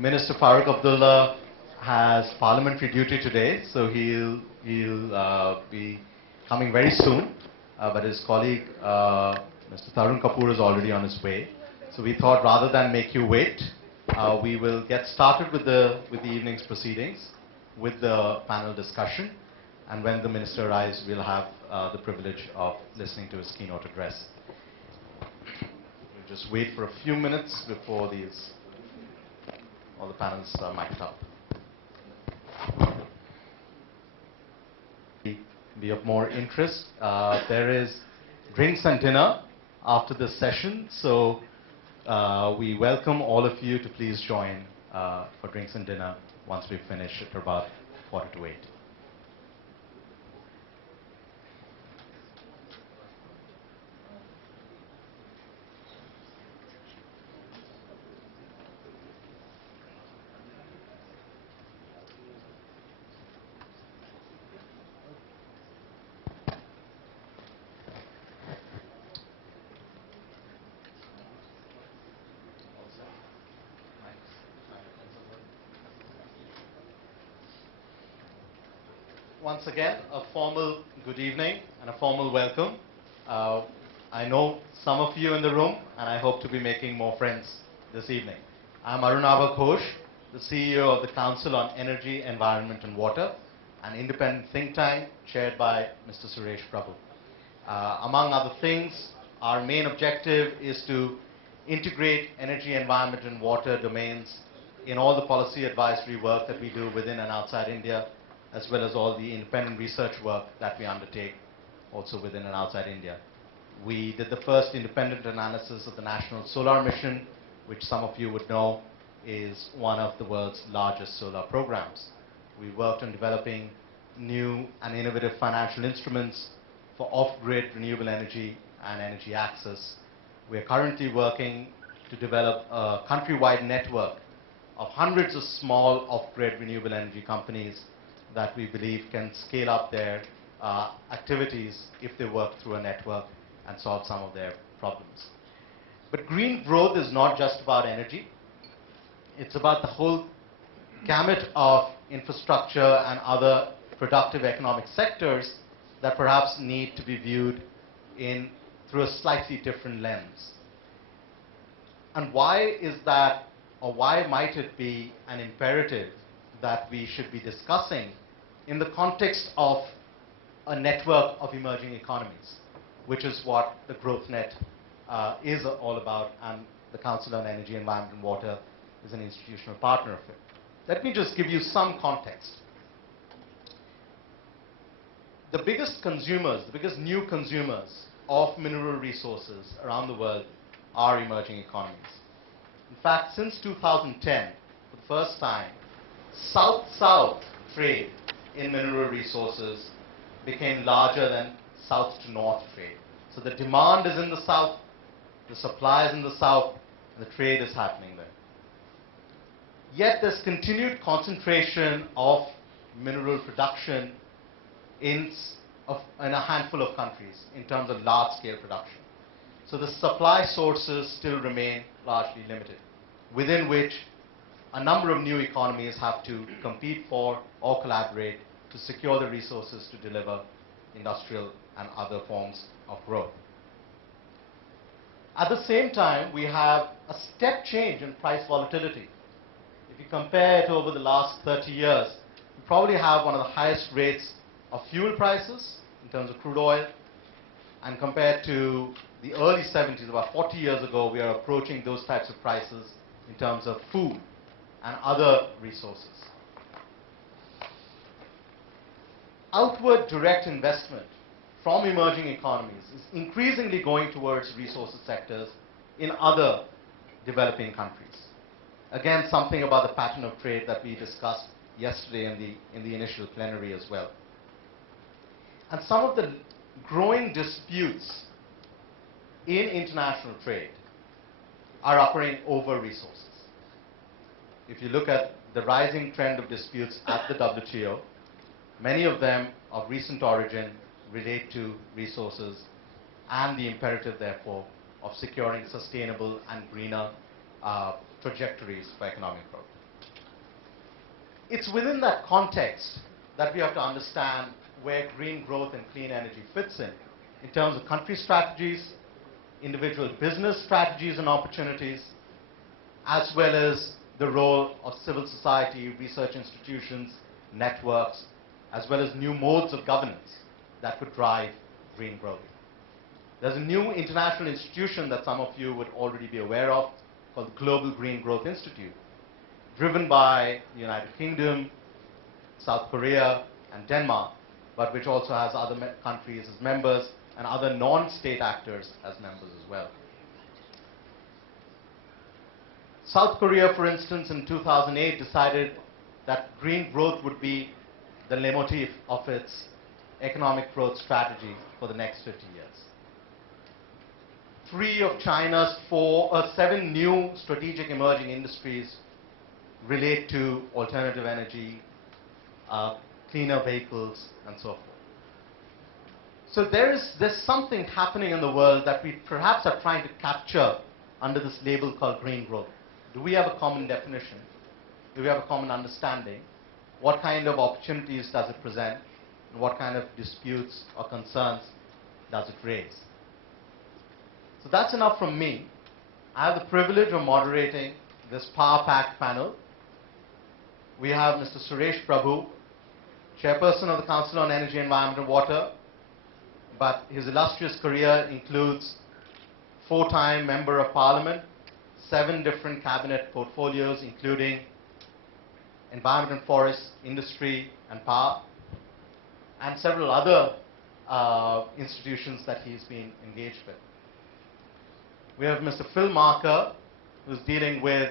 Minister Farooq Abdullah has parliamentary duty today, so he'll be coming very soon. But his colleague, Mr. Tarun Kapoor, is already on his way. So we thought, rather than make you wait, we will get started with the evening's proceedings, with the panel discussion, and when the minister arrives, we'll have the privilege of listening to his keynote address. We'll just wait for a few minutes before all the panels are mic'd up. Be of more interest. There is drinks and dinner after this session, so we welcome all of you to please join for drinks and dinner once we finish at about 7:45. Once again, a formal good evening and a formal welcome. I know some of you in the room, and I hope to be making more friends this evening. I'm Arunabha Ghosh, the CEO of the Council on Energy, Environment and Water, an independent think tank chaired by Mr. Suresh Prabhu. Among other things, our main objective is to integrate energy, environment and water domains in all the policy advisory work that we do within and outside India, as well as all the independent research work that we undertake also within and outside India. We did the first independent analysis of the National Solar Mission, which some of you would know is one of the world's largest solar programs. We worked on developing new and innovative financial instruments for off-grid renewable energy and energy access. We are currently working to develop a countrywide network of hundreds of small off-grid renewable energy companies that we believe can scale up their activities if they work through a network and solve some of their problems. But green growth is not just about energy. It's about the whole gamut of infrastructure and other productive economic sectors that perhaps need to be viewed through a slightly different lens. And why is that, or why might it be an imperative that we should be discussing in the context of a network of emerging economies, which is what the GrowthNet is all about, and the Council on Energy, Environment and Water is an institutional partner of it. Let me just give you some context. The biggest consumers, the biggest new consumers of mineral resources around the world are emerging economies. In fact, since 2010, for the first time, South-South trade in mineral resources became larger than South-to-North trade. So the demand is in the South, the supply is in the South, and the trade is happening there. Yet there's continued concentration of mineral production in a handful of countries in terms of large-scale production. So the supply sources still remain largely limited, within which a number of new economies have to compete for or collaborate to secure the resources to deliver industrial and other forms of growth. At the same time, we have a step change in price volatility. If you compare it over the last 30 years, we probably have one of the highest rates of fuel prices in terms of crude oil, and compared to the early 70s, about 40 years ago, we are approaching those types of prices in terms of food and other resources. Outward direct investment from emerging economies is increasingly going towards resources sectors in other developing countries. Again, something about the pattern of trade that we discussed yesterday in the initial plenary as well. And some of the growing disputes in international trade are occurring over resources. If you look at the rising trend of disputes at the WTO, many of them of recent origin relate to resources and the imperative, therefore, of securing sustainable and greener trajectories for economic growth. it's within that context that we have to understand where green growth and clean energy fits in terms of country strategies, individual business strategies and opportunities, as well as the role of civil society, research institutions, networks, as well as new modes of governance that could drive green growth. There's a new international institution that some of you would already be aware of called the Global Green Growth Institute, driven by the United Kingdom, South Korea, and Denmark, but which also has other countries as members and other non-state actors as members as well. South Korea, for instance, in 2008 decided that green growth would be the leitmotif of its economic growth strategy for the next 50 years. 3 of China's 7 new strategic emerging industries relate to alternative energy, cleaner vehicles, and so forth. So there's something happening in the world that we perhaps are trying to capture under this label called green growth. Do we have a common definition? Do we have a common understanding? What kind of opportunities does it present? And what kind of disputes or concerns does it raise? So that's enough from me. I have the privilege of moderating this power-packed panel. We have Mr. Suresh Prabhu, Chairperson of the Council on Energy, Environment and Water, but his illustrious career includes 4-time Member of Parliament, 7 different cabinet portfolios, including Environment and Forest, Industry and Power, and several other institutions that he's been engaged with. We have Mr. Phil Marker, who's dealing with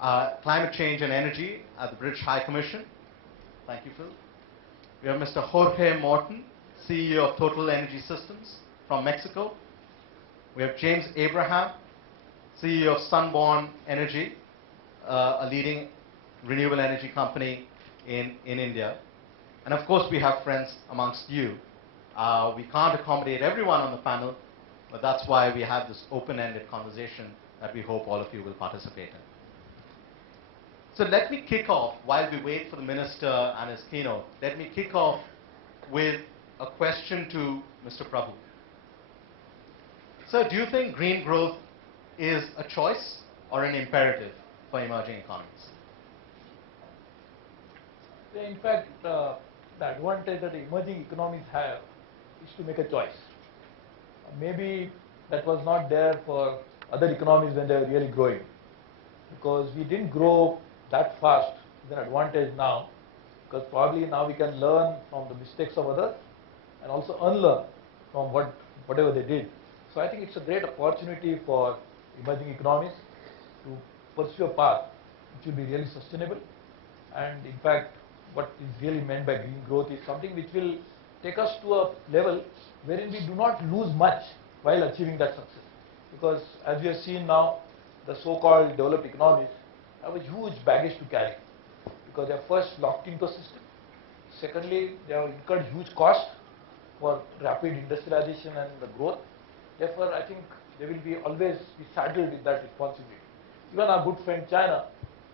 climate change and energy at the British High Commission. Thank you, Phil. We have Mr. Jorge Morton, CEO of Total Energy Systems from Mexico. We have James Abraham, CEO of Sunborn Energy, a leading renewable energy company in India. And of course, we have friends amongst you. We can't accommodate everyone on the panel, but that's why we have this open-ended conversation that we hope all of you will participate in. So let me kick off, while we wait for the minister and his keynote, let me kick off with a question to Mr. Prabhu. Sir, do you think green growth is a choice or an imperative for emerging economies? In fact, the advantage that the emerging economies have is to make a choice. Maybe that was not there for other economies when they were really growing, because we didn't grow that fast. It's an advantage now, because probably now we can learn from the mistakes of others and also unlearn from whatever they did. So I think it's a great opportunity for emerging economies to pursue a path which will be really sustainable. And in fact, what is really meant by green growth is something which will take us to a level wherein we do not lose much while achieving that success. Because as we have seen now, the so-called developed economies have a huge baggage to carry, because they are first locked into a system. Secondly, they have incurred huge cost for rapid industrialization and the growth. Therefore, I think they will always be saddled with that responsibility. Even our good friend China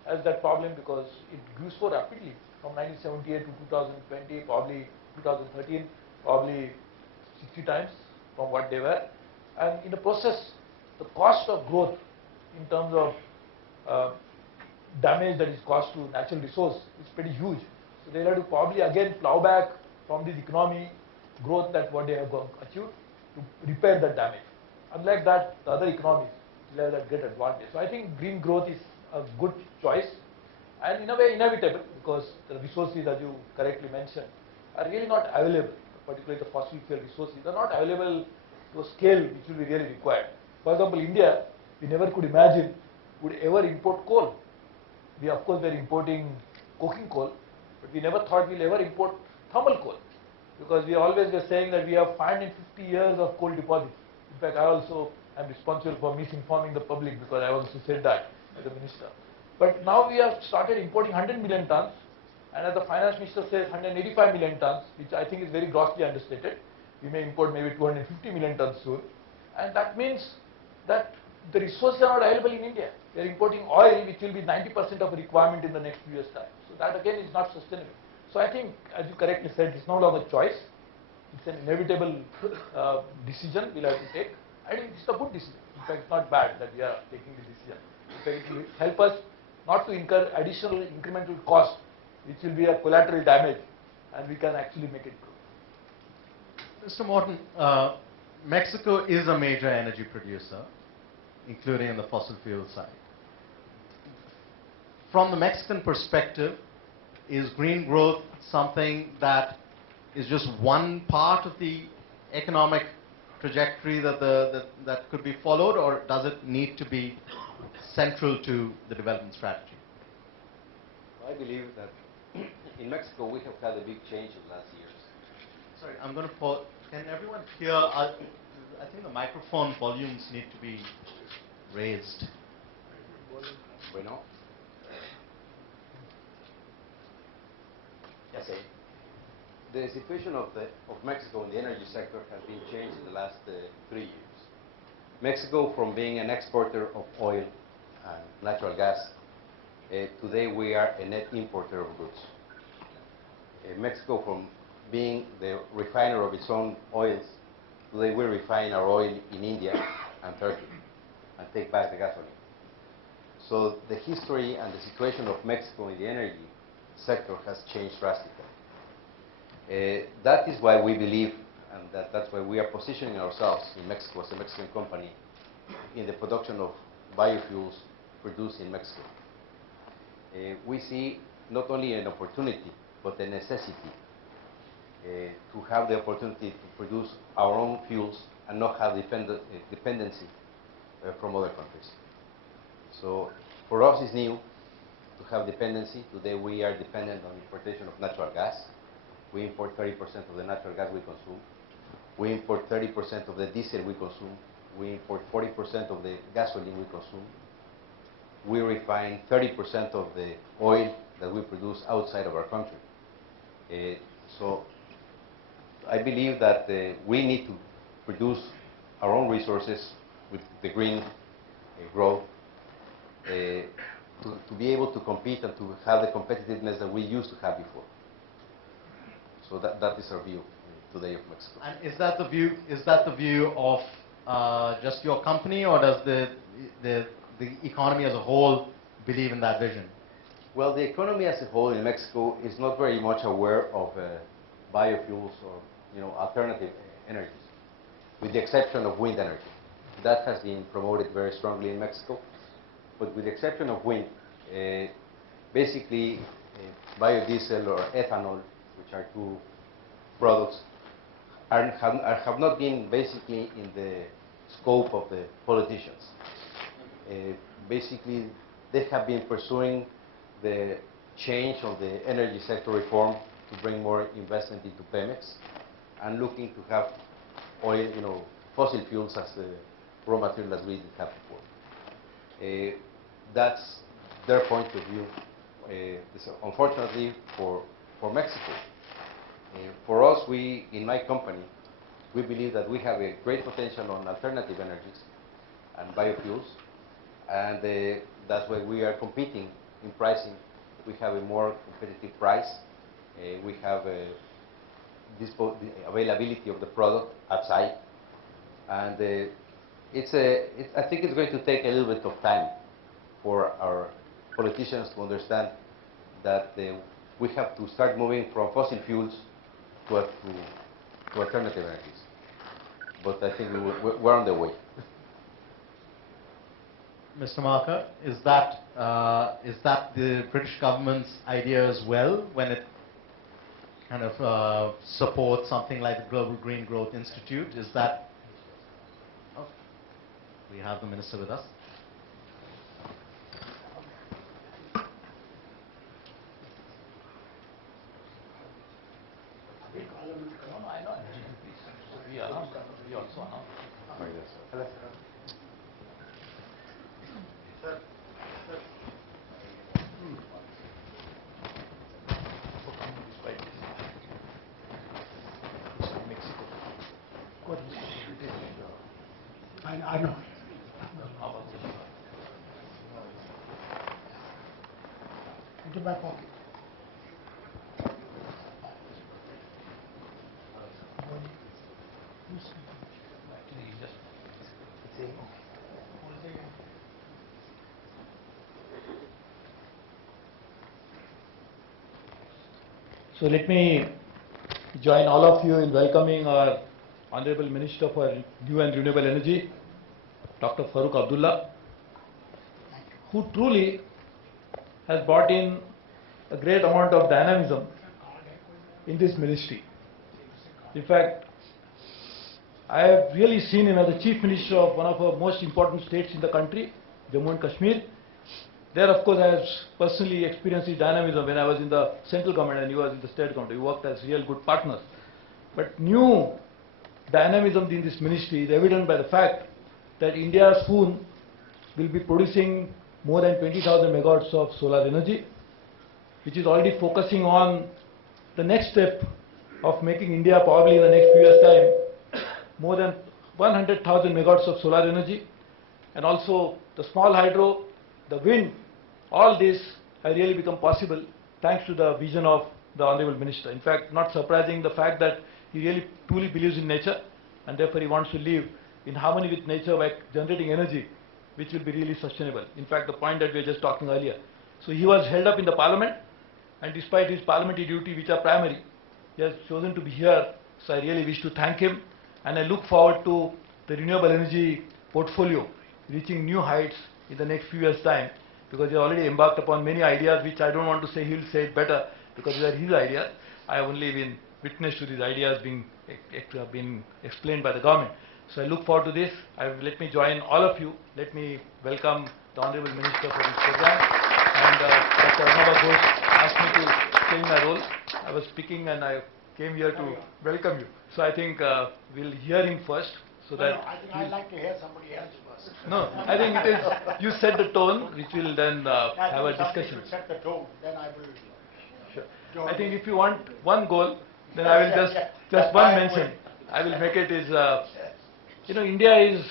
has that problem, because it grew so rapidly from 1978 to 2020, probably 2013, probably 60 times from what they were. And in the process, the cost of growth in terms of damage that is caused to natural resource is pretty huge. So they'll have to probably again plow back from this economy growth that what they have achieved to repair that damage. Unlike that, the other economies will have that great advantage. So I think green growth is a good choice, and in a way inevitable, because the resources, as you correctly mentioned, are really not available, particularly the fossil fuel resources. They are not available to a scale which will be really required. For example, India, we never could imagine would ever import coal. We of course were importing coking coal, but we never thought we'll ever import thermal coal, because we always were saying that we have 550 years of coal deposits. In fact, I also am responsible for misinforming the public, because I also said that as a minister. But now we have started importing 100 million tons, and as the finance minister says, 185 million tons, which I think is very grossly understated. We may import maybe 250 million tons soon, and that means that the resources are not available in India. We are importing oil which will be 90% of requirement in the next few years' time. So that again is not sustainable. So I think, as you correctly said, it's no longer choice. It's an inevitable decision we'll have to take. I think it's a good decision. In fact, it's not bad that we are taking this decision. In fact, it will help us not to incur additional incremental cost, which will be a collateral damage, and we can actually make it grow. Mr. Morton, Mexico is a major energy producer, including on the fossil fuel side. From the Mexican perspective, is green growth something that is just one part of the economic trajectory that could be followed, or does it need to be central to the development strategy? I believe that in Mexico we have had a big change in the last years. Sorry, I'm going to pause. Can everyone hear? I think the microphone volumes need to be raised. Bueno. Yes. Okay. The situation of Mexico in the energy sector has been changed in the last 3 years. Mexico, from being an exporter of oil and natural gas, today we are a net importer of goods. Mexico, from being the refiner of its own oils, today we refine our oil in India and Turkey and take back the gasoline. So the history and the situation of Mexico in the energy sector has changed drastically. That is why we believe, and that's why we are positioning ourselves in Mexico as a Mexican company in the production of biofuels produced in Mexico. We see not only an opportunity, but a necessity to have the opportunity to produce our own fuels and not have dependency from other countries. So for us it's new to have dependency. Today we are dependent on importation of natural gas. We import 30% of the natural gas we consume. We import 30% of the diesel we consume. We import 40% of the gasoline we consume. We refine 30% of the oil that we produce outside of our country. So I believe that we need to produce our own resources with the green growth to be able to compete and to have the competitiveness that we used to have before. So that is our view today of Mexico. And is that the view? Is that the view of just your company, or does the economy as a whole believe in that vision? Well, the economy as a whole in Mexico is not very much aware of biofuels or alternative energies, with the exception of wind energy. That has been promoted very strongly in Mexico. But with the exception of wind, basically biodiesel or ethanol, which are two products, have not been basically in the scope of the politicians. Basically, they have been pursuing the change of the energy sector reform to bring more investment into Pemex and looking to have oil, fossil fuels as the raw material as we did have before. That's their point of view. Unfortunately for Mexico, for us, in my company, we believe that we have a great potential on alternative energies and biofuels, and that's why we are competing in pricing. We have a more competitive price. We have the availability of the product outside, and I think it's going to take a little bit of time for our politicians to understand that we have to start moving from fossil fuels to alternative energies. But I think we're on the way. Mr. Marker, is that the British government's idea as well when it kind of supports something like the Global Green Growth Institute? Is that... Oh, we have the minister with us. I know. into my pocket. So let me join all of you in welcoming our Honorable Minister for New and Renewable Energy, Dr. Farooq Abdullah, who truly has brought in a great amount of dynamism in this ministry. In fact, I have really seen him as the Chief Minister of one of our most important states in the country, Jammu and Kashmir. There, of course, I have personally experienced his dynamism when I was in the central government and he was in the state government. We worked as real good partners. But new dynamism in this ministry is evident by the fact that India soon will be producing more than 20,000 megawatts of solar energy, which is already focusing on the next step of making India probably in the next few years' time more than 100,000 megawatts of solar energy, and also the small hydro, the wind. All this has really become possible thanks to the vision of the Honorable Minister. In fact, not surprising the fact that he really truly believes in nature and therefore he wants to live in harmony with nature by generating energy which will be really sustainable. In fact, the point that we were just talking earlier. So he was held up in the parliament, and despite his parliamentary duty which are primary, he has chosen to be here. So I really wish to thank him, and I look forward to the renewable energy portfolio reaching new heights in the next few years' time, because he has already embarked upon many ideas which I don't want to say he will say it better because these are his ideas. I have only been witness to these ideas being explained by the government. So I look forward to this. Let me join all of you. Let me welcome the Honorable Minister for this program. And Dr. Arunabha Ghosh asked me to play my role. I was speaking and I came here to welcome you. So I think we'll hear him first. So that No, I think I'd like to hear somebody else first. No, I think it is, you set the tone, which will then have a discussion. Set the tone, then I will. Sure. I think if you want one goal, then I will just one mention. I will make it is, you know, India is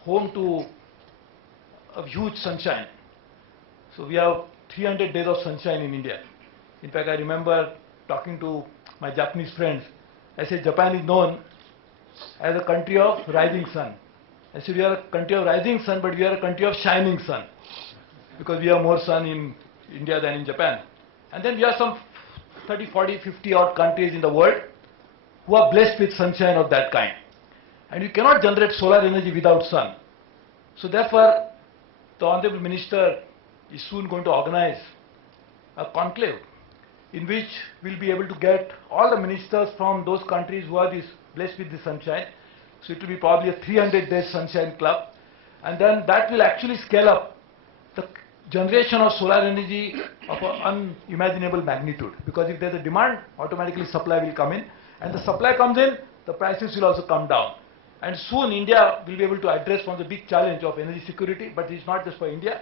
home to a huge sunshine. So we have 300 days of sunshine in India. In fact, I remember talking to my Japanese friends. I said Japan is known as a country of rising sun. I said we are a country of rising sun, but we are a country of shining sun, because we have more sun in India than in Japan. And then we have some 30, 40, 50 odd countries in the world who are blessed with sunshine of that kind. And you cannot generate solar energy without sun. So therefore, the Honorable Minister is soon going to organize a conclave in which we'll be able to get all the ministers from those countries who are blessed with the sunshine. So it will be probably a 300-day sunshine club. And then that will actually scale up the generation of solar energy of an unimaginable magnitude. Because if there's a demand, automatically supply will come in. And the supply comes in, the prices will also come down. And soon India will be able to address one of the big challenge of energy security, but it's not just for India.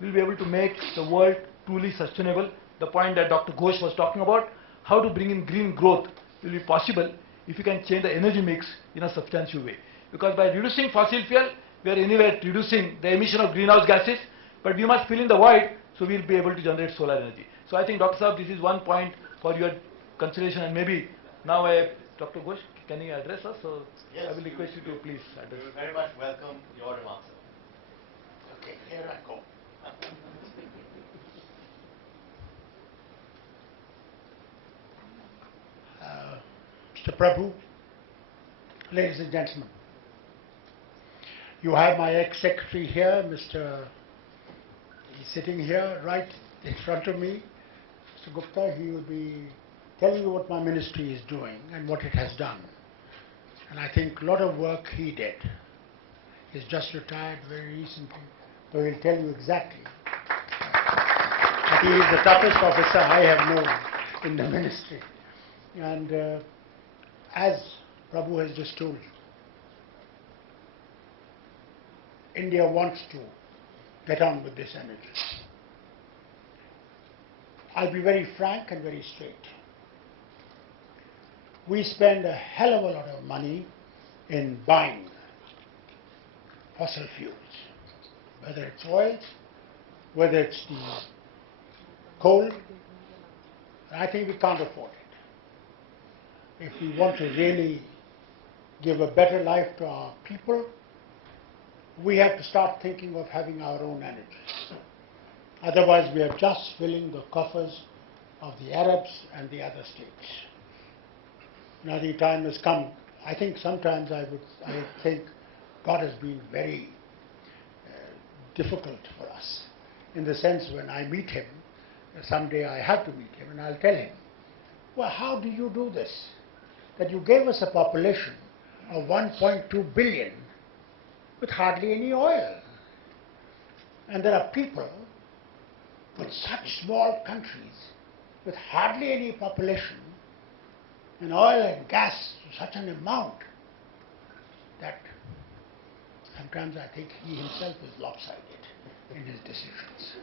We'll be able to make the world truly sustainable. The point that Dr. Ghosh was talking about, how to bring in green growth, will be possible if you can change the energy mix in a substantial way. Because by reducing fossil fuel, we are anyway reducing the emission of greenhouse gases, but we must fill in the void, so we'll be able to generate solar energy. So I think, Dr. Saab, this is one point for your consideration, and maybe now Dr. Ghosh, can you address us? So Yes, I will request you to please address. We very much welcome your remarks, sir. Okay, here I go. Mr. Prabhu, ladies and gentlemen, you have my ex-secretary here, he's sitting here right in front of me. Mr. Gupta, he will be telling you what my ministry is doing and what it has done. And I think a lot of work he did. He's just retired very recently, so he'll tell you exactly. But he is the toughest officer I have known in the ministry. And as Prabhu has just told you, India wants to get on with this energy. I'll be very frank and very straight. We spend a hell of a lot of money in buying fossil fuels, whether it's oil, whether it's the coal, I think we can't afford it. If we want to really give a better life to our people, we have to start thinking of having our own energy. Otherwise, we are just filling the coffers of the Arabs and the other states. Now the time has come. I think sometimes I think God has been very difficult for us, in the sense when I meet him, someday I have to meet him, and I'll tell him, well, how do you do this? That you gave us a population of 1.2 billion with hardly any oil. And there are people with such small countries with hardly any population and oil and gas to such an amount that sometimes I think he himself is lopsided in his decisions.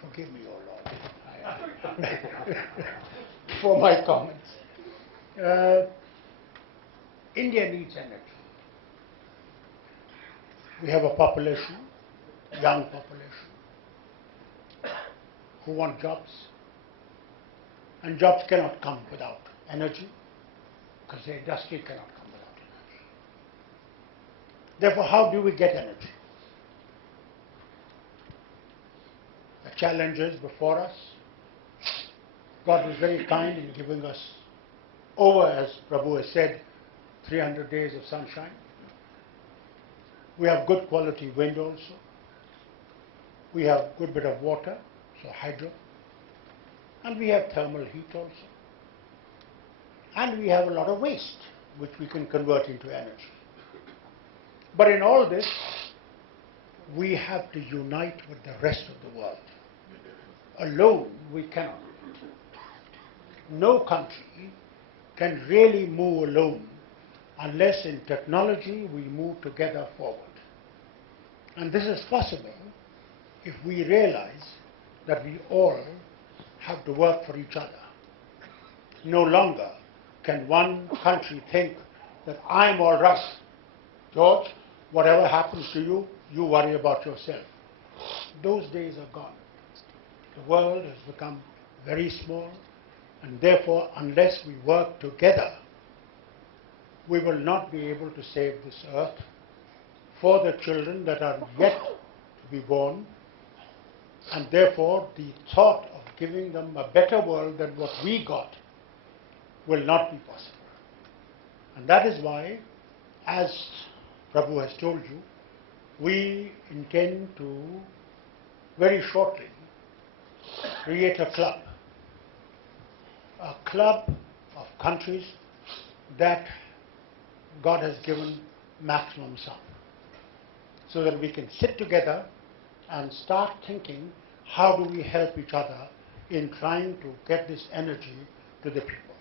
Forgive me, O Lord, for my comments. India needs energy. We have a population, young population, who want jobs. And jobs cannot come without energy, because the industry cannot come without energy. Therefore, how do we get energy? The challenges before us. God was very kind in giving us over, as Prabhu has said, 300 days of sunshine. We have good quality wind also. We have good bit of water, so hydro. And we have thermal heat also. And we have a lot of waste, which we can convert into energy. But in all this, we have to unite with the rest of the world. Alone, we cannot. No country can really move alone unless in technology we move together forward. And this is possible if we realize that we all have to work for each other. No longer can one country think that I'm all right. George, whatever happens to you, you worry about yourself. Those days are gone. The world has become very small, and therefore, unless we work together, we will not be able to save this earth for the children that are yet to be born, and therefore the thought of giving them a better world than what we got will not be possible. And that is why, as Prabhu has told you, we intend to very shortly create a club of countries that God has given maximum sum, so that we can sit together and start thinking, how do we help each other in trying to get this energy to the people.